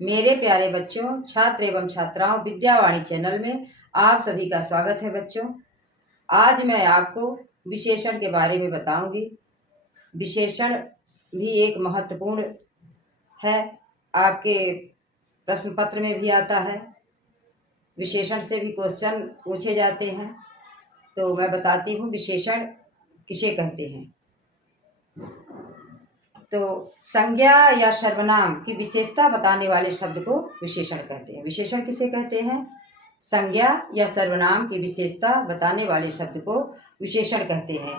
मेरे प्यारे बच्चों, छात्र एवं छात्राओं, विद्यावाणी चैनल में आप सभी का स्वागत है। बच्चों, आज मैं आपको विशेषण के बारे में बताऊंगी। विशेषण भी एक महत्वपूर्ण है, आपके प्रश्न पत्र में भी आता है। विशेषण से भी क्वेश्चन पूछे जाते हैं, तो मैं बताती हूँ विशेषण किसे कहते हैं। तो संज्ञा या सर्वनाम की विशेषता बताने वाले शब्द को विशेषण कहते हैं। विशेषण किसे कहते हैं? संज्ञा या सर्वनाम की विशेषता बताने वाले शब्द को विशेषण कहते हैं।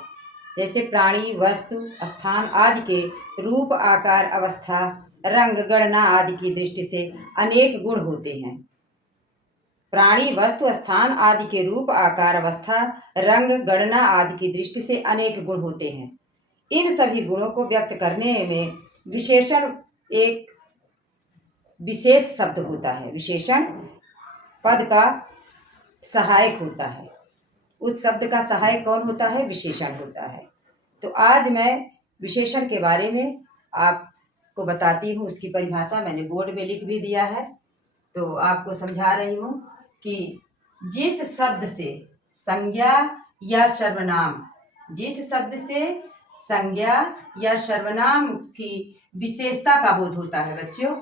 जैसे प्राणी, वस्तु, स्थान आदि के रूप, आकार, अवस्था, रंग, गणना आदि की दृष्टि से अनेक गुण होते हैं। प्राणी, वस्तु, स्थान आदि के रूप, आकार, अवस्था, रंग, गणना आदि की दृष्टि से अनेक गुण होते हैं। इन सभी गुणों को व्यक्त करने में विशेषण एक विशेष शब्द होता है। विशेषण पद का सहायक होता है। उस शब्द का सहायक कौन होता है? विशेषण होता है। तो आज मैं विशेषण के बारे में आपको बताती हूँ। उसकी परिभाषा मैंने बोर्ड में लिख भी दिया है, तो आपको समझा रही हूँ कि जिस शब्द से संज्ञा या सर्वनाम, जिस शब्द से संज्ञा या सर्वनाम की विशेषता का बोध होता है। बच्चों,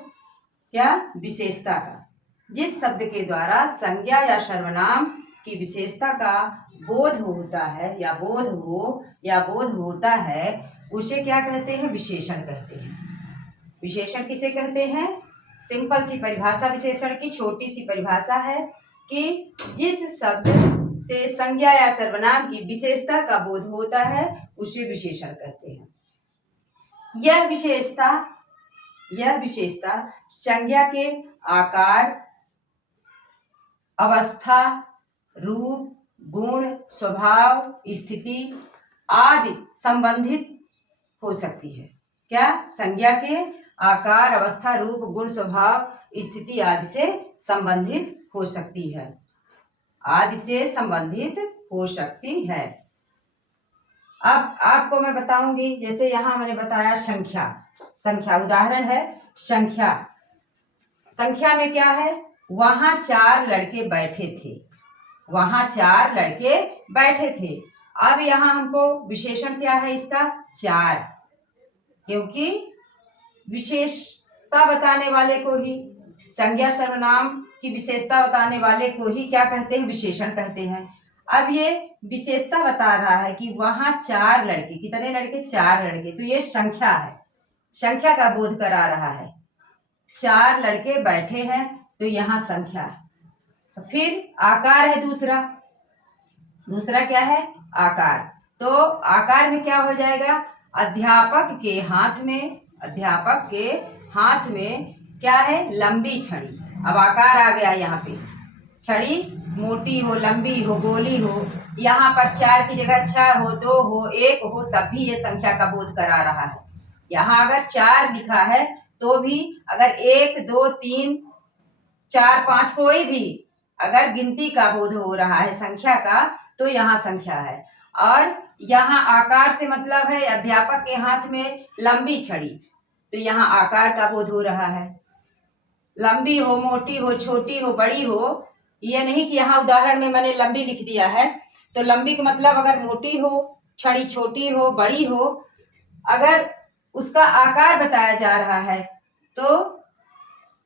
क्या? विशेषता का। जिस शब्द के द्वारा संज्ञा या सर्वनाम की विशेषता का बोध होता है या बोध होता है, उसे क्या कहते हैं? विशेषण कहते हैं। विशेषण किसे कहते हैं? सिंपल सी परिभाषा विशेषण की, छोटी सी परिभाषा है कि जिस शब्द से संज्ञा या सर्वनाम की विशेषता का बोध होता है उसे विशेषण कहते हैं। यह विशेषता संज्ञा के आकार, अवस्था, रूप, गुण, स्वभाव, स्थिति आदि संबंधित हो सकती है। क्या? संज्ञा के आकार, अवस्था, रूप, गुण, स्वभाव, स्थिति आदि से संबंधित हो सकती है। आदि से संबंधित हो सकती है। अब आपको मैं बताऊंगी, जैसे यहाँ मैंने बताया संख्या उदाहरण है। संख्या में क्या है? वहां 4 लड़के बैठे थे। अब यहाँ हमको विशेषण क्या है इसका? 4, क्योंकि विशेषता बताने वाले को ही, संज्ञा सर्वनाम की विशेषता बताने वाले को ही क्या कहते हैं? विशेषण कहते हैं। अब ये विशेषता बता रहा है कि वहां 4 लड़के, कितने लड़के? 4 लड़के, तो ये संख्या है, संख्या का बोध करा रहा है। 4 लड़के बैठे हैं, तो यहाँ संख्या है। फिर आकार है दूसरा क्या है? आकार। तो आकार में क्या हो जाएगा? अध्यापक के हाथ में क्या है? लंबी छड़ी। अब आकार आ गया यहाँ पे। छड़ी मोटी हो, लंबी हो, गोली हो, यहाँ पर 4 की जगह 6 हो, 2 हो, 1 हो, तब भी ये संख्या का बोध करा रहा है। यहाँ अगर 4 लिखा है तो भी अगर 1, 2, 3, 4, 5 कोई भी अगर गिनती का बोध हो रहा है, संख्या का, तो यहाँ संख्या है। और यहाँ आकार से मतलब है अध्यापक के हाथ में लंबी छड़ी, तो यहाँ आकार का बोध हो रहा है। लंबी हो, मोटी हो, छोटी हो, बड़ी हो, ये नहीं कि यहाँ उदाहरण में मैंने लंबी लिख दिया है। तो लंबी का मतलब अगर मोटी हो, छड़ी छोटी हो, बड़ी हो, अगर उसका आकार बताया जा रहा है तो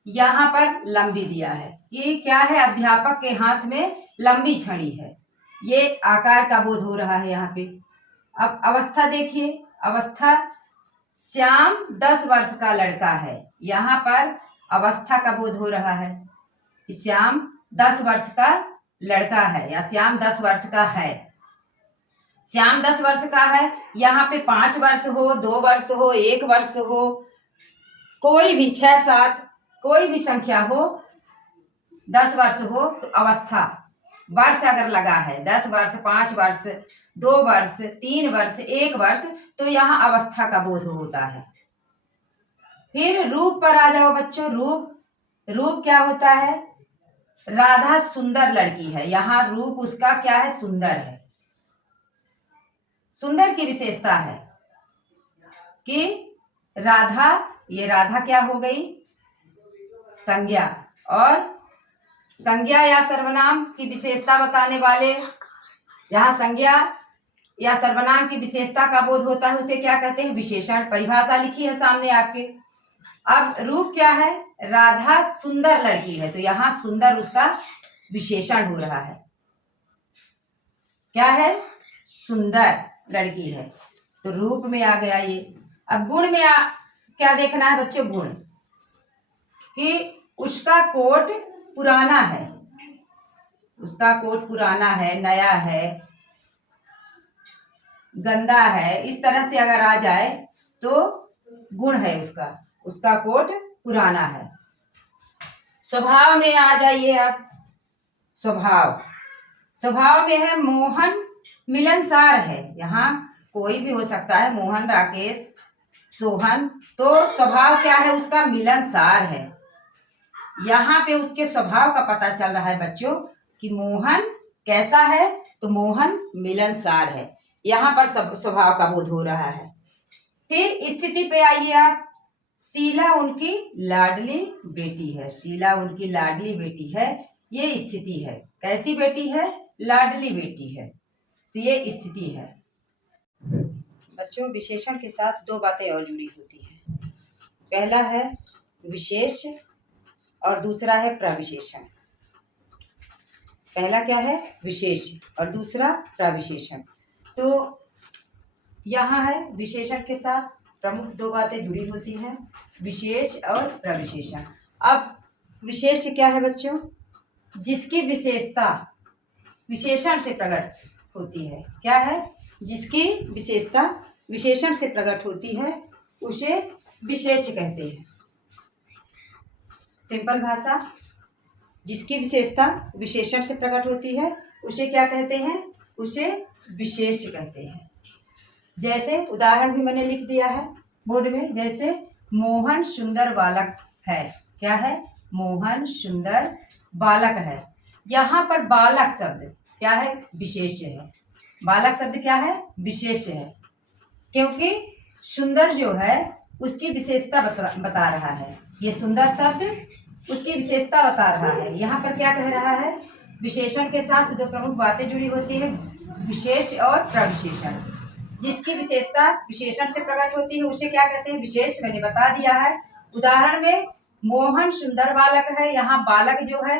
यहाँ पर लंबी दिया है। ये क्या है? अध्यापक के हाथ में लंबी छड़ी है, ये आकार का बोध हो रहा है यहाँ पे। अब अवस्था देखिए। अवस्था, श्याम 10 वर्ष का लड़का है, यहाँ पर अवस्था का बोध हो रहा है कि श्याम 10 वर्ष का लड़का है या श्याम 10 वर्ष का है। श्याम 10 वर्ष का है, यहाँ पे 5 वर्ष हो, 2 वर्ष हो, 1 वर्ष हो, कोई भी 6, 7 कोई भी संख्या हो, 10 वर्ष हो तो अवस्था। वर्ष अगर लगा है 10 वर्ष, 5 वर्ष, 2 वर्ष, 3 वर्ष, 1 वर्ष, तो यहाँ अवस्था का बोध होता है। फिर रूप पर आ जाओ बच्चों। रूप क्या होता है? राधा सुंदर लड़की है, यहाँ रूप उसका क्या है? सुंदर है। सुंदर की विशेषता है कि राधा, ये राधा क्या हो गई? संज्ञा। और संज्ञा या सर्वनाम की विशेषता बताने वाले, यहाँ संज्ञा या सर्वनाम की विशेषता का बोध होता है उसे क्या कहते हैं? विशेषण। परिभाषा लिखी है सामने आपके। अब रूप क्या है? राधा सुंदर लड़की है, तो यहाँ सुंदर उसका विशेषण हो रहा है। क्या है? सुंदर लड़की है, तो रूप में आ गया ये। अब गुण में क्या देखना है बच्चों? गुण कि उसका कोट पुराना है, उसका कोट पुराना है, नया है, गंदा है, इस तरह से अगर आ जाए तो गुण है उसका, उसका कोट पुराना है। स्वभाव में आ जाइए आप। स्वभाव, स्वभाव में है मोहन मिलनसार है। यहाँ कोई भी हो सकता है, मोहन, राकेश, सोहन, तो स्वभाव क्या है उसका? मिलनसार है। यहाँ पे उसके स्वभाव का पता चल रहा है बच्चों कि मोहन कैसा है, तो मोहन मिलनसार है। यहाँ पर स्वभाव का बोध हो रहा है। फिर स्थिति पे आइए आप। शीला उनकी लाडली बेटी है, शीला उनकी लाडली बेटी है, ये स्थिति है। कैसी बेटी है? लाडली बेटी है, तो ये स्थिति है। बच्चों, विशेषण के साथ दो बातें और जुड़ी होती है। पहला है विशेष और दूसरा है प्रविशेषण। पहला क्या है? विशेष, और दूसरा प्रविशेषण। तो यहाँ है विशेषण के साथ प्रमुख दो बातें जुड़ी होती हैं, विशेष और प्रविशेषण। अब विशेष क्या है बच्चों? जिसकी विशेषता विशेषण से प्रकट होती है। क्या है? जिसकी विशेषता विशेषण से प्रकट होती है उसे विशेष कहते हैं। सिंपल भाषा, जिसकी विशेषता विशेषण से प्रकट होती है उसे क्या कहते हैं? उसे विशेष कहते हैं। जैसे उदाहरण भी मैंने लिख दिया है बोर्ड में, जैसे मोहन सुंदर बालक है। क्या है? मोहन सुंदर बालक है। यहाँ पर बालक शब्द क्या है? विशेष है। बालक शब्द क्या है? विशेष है, क्योंकि सुंदर जो है उसकी विशेषता बता रहा है। ये सुंदर शब्द उसकी विशेषता बता रहा है। यहाँ पर क्या कह रहा है? विशेषण के साथ दो प्रमुख बातें जुड़ी होती है, विशेष और प्रविशेषण। जिसकी विशेषता विशेषण से प्रकट होती है उसे क्या कहते हैं? विशेष। मैंने बता दिया है उदाहरण में, मोहन सुंदर बालक है, यहाँ बालक जो है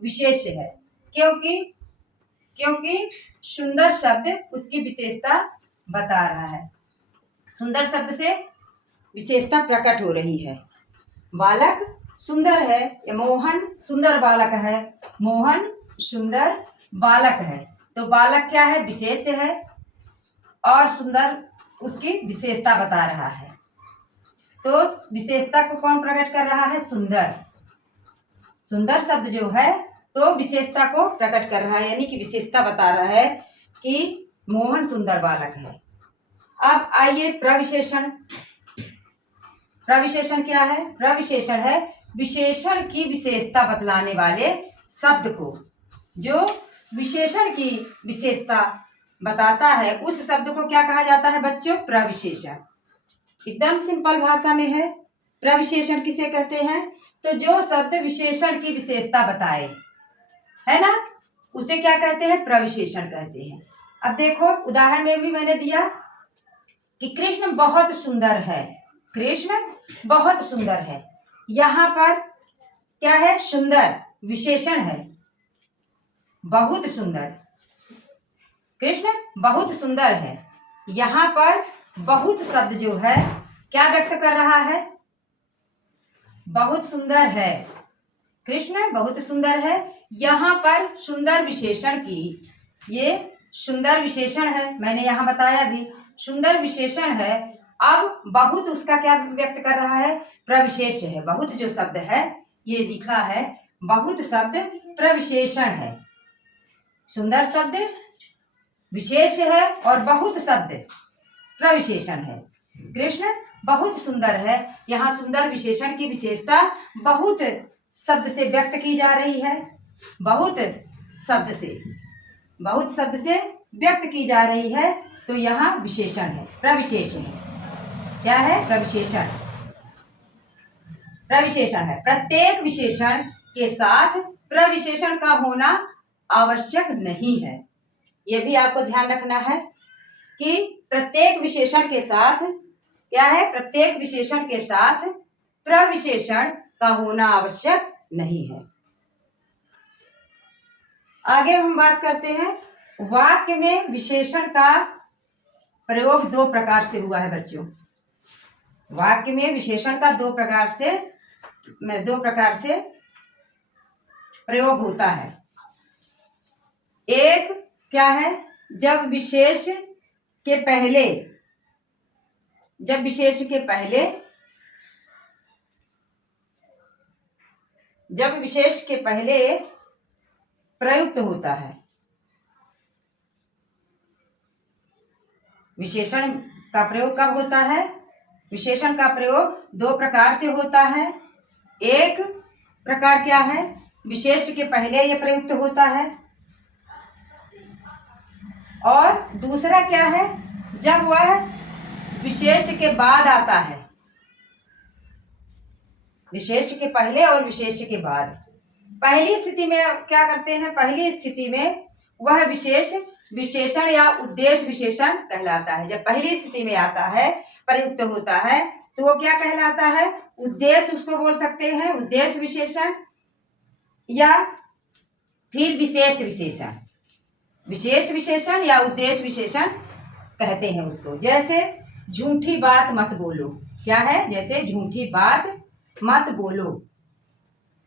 विशेष है, क्योंकि सुंदर शब्द उसकी विशेषता बता रहा है। सुंदर शब्द से विशेषता प्रकट हो रही है। बालक सुंदर है, मोहन सुंदर बालक है, मोहन सुंदर बालक है, तो बालक क्या है? विशेष है, और सुंदर उसकी विशेषता बता रहा है। तो विशेषता को कौन प्रकट कर रहा है? सुंदर। सुंदर शब्द जो है तो विशेषता को प्रकट कर रहा है, यानी कि विशेषता बता रहा है कि मोहन सुंदर बालक है। अब आइए प्रविशेषण। प्रविशेषण क्या है? प्रविशेषण है विशेषण की विशेषता बतलाने वाले शब्द को, जो विशेषण की विशेषता बताता है उस शब्द को क्या कहा जाता है बच्चों? प्रविशेषण। एकदम सिंपल भाषा में है। प्रविशेषण किसे कहते हैं? तो जो शब्द विशेषण की विशेषता बताए, है ना, उसे क्या कहते हैं? प्रविशेषण कहते हैं। अब देखो उदाहरण में भी मैंने दिया कि कृष्ण बहुत सुंदर है, कृष्ण बहुत सुंदर है। यहाँ पर क्या है? सुंदर विशेषण है, बहुत सुंदर। कृष्ण बहुत सुंदर है। यहाँ पर बहुत शब्द जो है क्या व्यक्त कर रहा है? बहुत सुंदर है, कृष्ण बहुत सुंदर है। यहाँ पर सुंदर विशेषण की, ये सुंदर विशेषण है, मैंने यहाँ बताया भी सुंदर विशेषण है। अब बहुत उसका क्या व्यक्त कर रहा है? प्रविशेष है। बहुत जो शब्द है ये लिखा है, बहुत शब्द प्रविशेषण है। सुंदर शब्द विशेष है और बहुत शब्द प्रविशेषण है। कृष्ण बहुत सुंदर है, यहाँ सुंदर विशेषण की विशेषता बहुत शब्द से व्यक्त की जा रही है। बहुत शब्द से व्यक्त की जा रही है, तो यहाँ विशेषण है, प्रविशेषण है। क्या है? प्रविशेषण। प्रविशेषण है। प्रत्येक विशेषण के साथ प्रविशेषण का होना आवश्यक नहीं है। यह भी आपको ध्यान रखना है कि प्रत्येक विशेषण के साथ क्या है, प्रत्येक विशेषण के साथ प्रविशेषण का होना आवश्यक नहीं है। आगे हम बात करते हैं, वाक्य में विशेषण का प्रयोग दो प्रकार से हुआ है बच्चों। वाक्य में विशेषण का दो प्रकार से प्रयोग होता है। एक क्या है, जब विशेष के पहले प्रयुक्त होता है। विशेषण का प्रयोग कब होता है? विशेषण का प्रयोग दो प्रकार से होता है। एक प्रकार क्या है, विशेष के पहले यह प्रयुक्त होता है, और दूसरा क्या है, जब वह विशेष के बाद आता है। विशेष के पहले और विशेष के बाद। पहली स्थिति में क्या करते हैं, पहली स्थिति में वह विशेष विशेषण या उद्देश्य विशेषण कहलाता है। जब पहली स्थिति में आता है, प्रयुक्त होता है, तो वो क्या कहलाता है, उद्देश्य उसको बोल सकते हैं, उद्देश्य विशेषण, या फिर विशेष विशेषण, विशेष विशेषण या उद्देश्य विशेषण कहते हैं उसको। जैसे झूठी बात मत बोलो, क्या है, जैसे झूठी बात मत बोलो,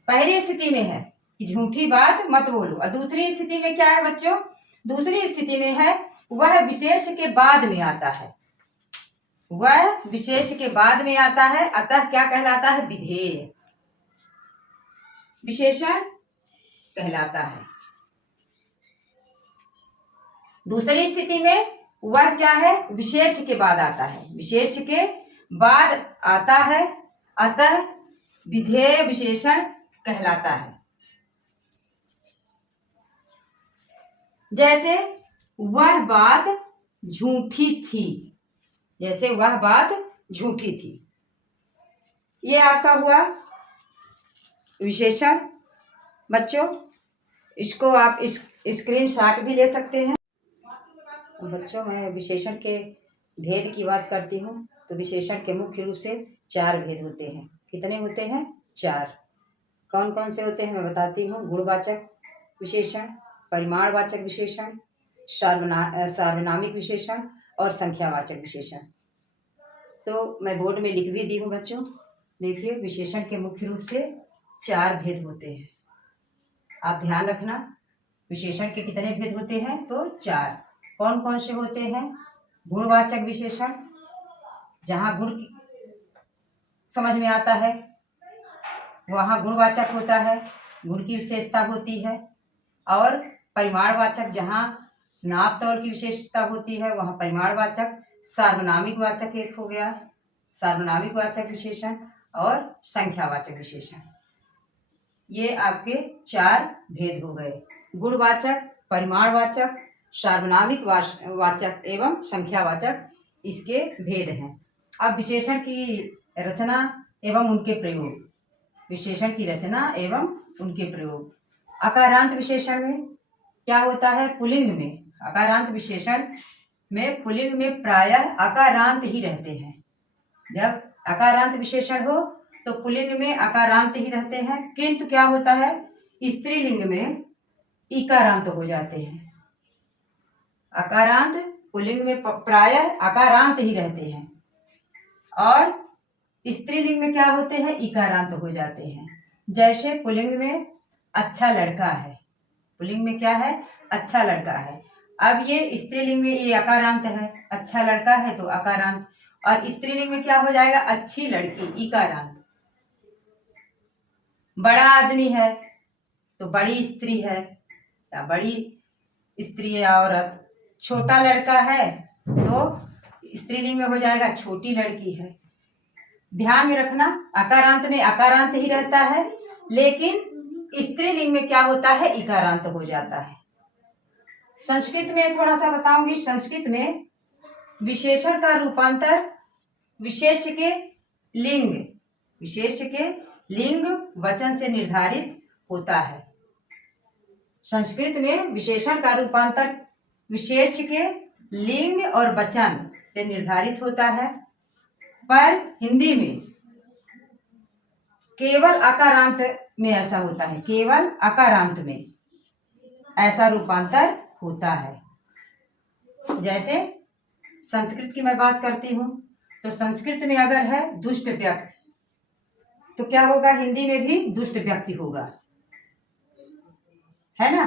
पहली स्थिति में है कि झूठी बात मत बोलो, और दूसरी स्थिति में क्या है बच्चों, दूसरी स्थिति में है वह विशेष के बाद में आता है, वह विशेष के बाद में आता है, अतः क्या कहलाता है, विधेय विशेषण कहलाता है। दूसरी स्थिति में वह क्या है, विशेष के बाद आता है, विशेष के बाद आता है, अतः विधेय विशेषण कहलाता है। जैसे वह बात झूठी थी, जैसे वह बात झूठी थी, ये आपका हुआ विशेषण। बच्चों इसको आप इस स्क्रीनशॉट भी ले सकते हैं। बच्चों मैं विशेषण के भेद की बात करती हूँ, तो विशेषण के मुख्य रूप से 4 भेद होते हैं। कितने होते हैं? 4। कौन कौन से होते हैं मैं बताती हूँ। गुणवाचक विशेषण, परिमाणवाचक विशेषण, सार्वनामिक विशेषण और संख्यावाचक विशेषण। तो मैं बोर्ड में लिख भी दी हूँ बच्चों, देखिए विशेषण के मुख्य रूप से 4 भेद होते हैं। आप ध्यान रखना, विशेषण के कितने भेद होते हैं? तो 4। कौन कौन से होते हैं? गुणवाचक विशेषण, जहाँ गुण समझ में आता है वहाँ गुणवाचक होता है, गुण की विशेषता होती है। और परिमाणवाचक, जहाँ नाप तौल की विशेषता होती है वहाँ परिमाणवाचक। सार्वनामिक वाचक एक हो गया, सार्वनामिक वाचक विशेषण, और संख्यावाचक विशेषण। ये आपके 4 भेद हो गए। गुणवाचक, परिमाणवाचक, सार्वनामिक वाचक एवं संख्यावाचक इसके भेद हैं। अब विशेषण की रचना एवं उनके प्रयोग, विशेषण की रचना एवं उनके प्रयोग। अकारांत विशेषण में क्या होता है? पुल्लिंग में, अकारांत विशेषण में पुल्लिंग में प्रायः अकारांत ही रहते हैं। जब अकारांत विशेषण हो तो पुल्लिंग में अकारांत ही रहते हैं, किंतु क्या होता है, स्त्रीलिंग में इकारांत हो जाते हैं। अकारांत पुल्लिंग में प्रायः अकारांत ही रहते हैं, और स्त्रीलिंग में क्या होते हैं, इकारांत हो जाते हैं। जैसे पुल्लिंग में अच्छा लड़का है, पुल्लिंग में क्या है, अच्छा लड़का है। अब ये स्त्रीलिंग में ये अकारांत है, अच्छा लड़का है तो अकारांत, और स्त्रीलिंग में क्या हो जाएगा, अच्छी लड़की, इकारांत। बड़ा आदमी है तो बड़ी स्त्री है या बड़ी स्त्री या औरत। छोटा लड़का है तो स्त्रीलिंग में हो जाएगा छोटी लड़की है। ध्यान में रखना, अकारांत में अकारांत ही रहता है, लेकिन स्त्रीलिंग में क्या होता है, इकारांत हो जाता है। संस्कृत में थोड़ा सा बताऊंगी। संस्कृत में विशेषण का रूपांतर विशेष्य के लिंग, विशेष्य के लिंग वचन से निर्धारित होता है। संस्कृत में विशेषण का रूपांतर विशेष के लिंग और वचन से निर्धारित होता है, पर हिंदी में केवल अकारांत में ऐसा होता है, केवल अकारांत में ऐसा रूपांतर होता है। जैसे संस्कृत की मैं बात करती हूँ तो संस्कृत में अगर है दुष्ट व्यक्ति तो क्या होगा, हिंदी में भी दुष्ट व्यक्ति होगा, है ना।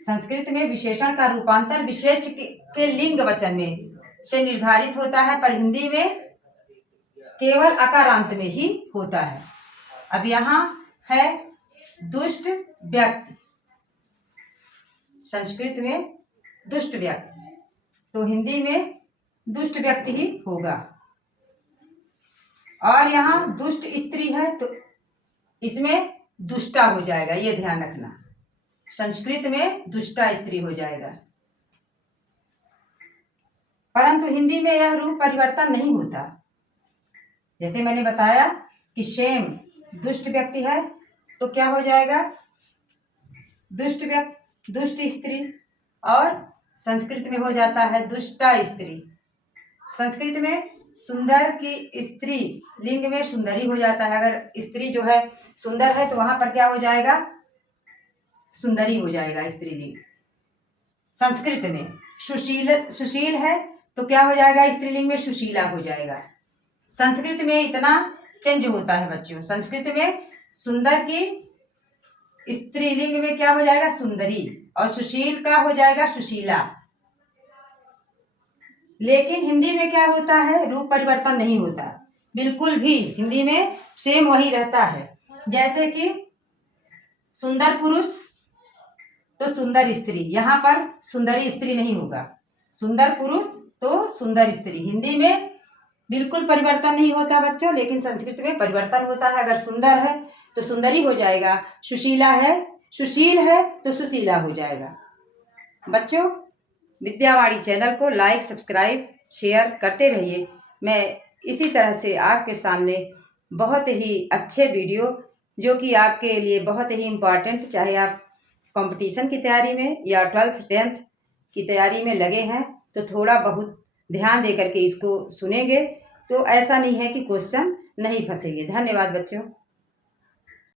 संस्कृत में विशेषण का रूपांतर विशेष के लिंग वचन में से निर्धारित होता है, पर हिंदी में केवल अकारांत में ही होता है। अब यहाँ है दुष्ट व्यक्ति, संस्कृत में दुष्ट व्यक्ति, तो हिंदी में दुष्ट व्यक्ति ही होगा। और यहाँ दुष्ट स्त्री है तो इसमें दुष्टा हो जाएगा, ये ध्यान रखना। संस्कृत में दुष्टा स्त्री हो जाएगा, परंतु हिंदी में यह रूप परिवर्तन नहीं होता। जैसे मैंने बताया कि शेम दुष्ट व्यक्ति है तो क्या हो जाएगा, दुष्ट व्यक्ति, दुष्ट स्त्री, और संस्कृत में हो जाता है दुष्टा स्त्री। संस्कृत में सुंदर की स्त्री लिंग में सुंदरी हो जाता है। अगर स्त्री जो है सुंदर है तो वहां पर क्या हो जाएगा, सुंदरी हो जाएगा स्त्रीलिंग। संस्कृत में सुशील है तो क्या हो जाएगा, स्त्रीलिंग में सुशीला हो जाएगा। संस्कृत में इतना चेंज होता है बच्चों। संस्कृत में सुंदर की स्त्रीलिंग में क्या हो जाएगा, सुंदरी, और सुशील का हो जाएगा सुशीला। लेकिन हिंदी में क्या होता है, रूप परिवर्तन नहीं होता बिल्कुल भी, हिंदी में सेम वही रहता है। जैसे कि सुंदर पुरुष तो सुंदर स्त्री, यहाँ पर सुंदरी स्त्री नहीं होगा, सुंदर पुरुष तो सुंदर स्त्री। हिंदी में बिल्कुल परिवर्तन नहीं होता बच्चों, लेकिन संस्कृत में परिवर्तन होता है। अगर सुंदर है तो सुंदरी हो जाएगा, सुशीला है, सुशील है तो सुशीला हो जाएगा। बच्चों, विद्यावाणी चैनल को लाइक, सब्सक्राइब, शेयर करते रहिए। मैं इसी तरह से आपके सामने बहुत ही अच्छे वीडियो, जो कि आपके लिए बहुत ही इम्पॉर्टेंट, चाहे आप कंपटीशन की तैयारी में या 12th 10th की तैयारी में लगे हैं तो थोड़ा बहुत ध्यान दे करके इसको सुनेंगे तो ऐसा नहीं है कि क्वेश्चन नहीं फंसेंगे। धन्यवाद बच्चों।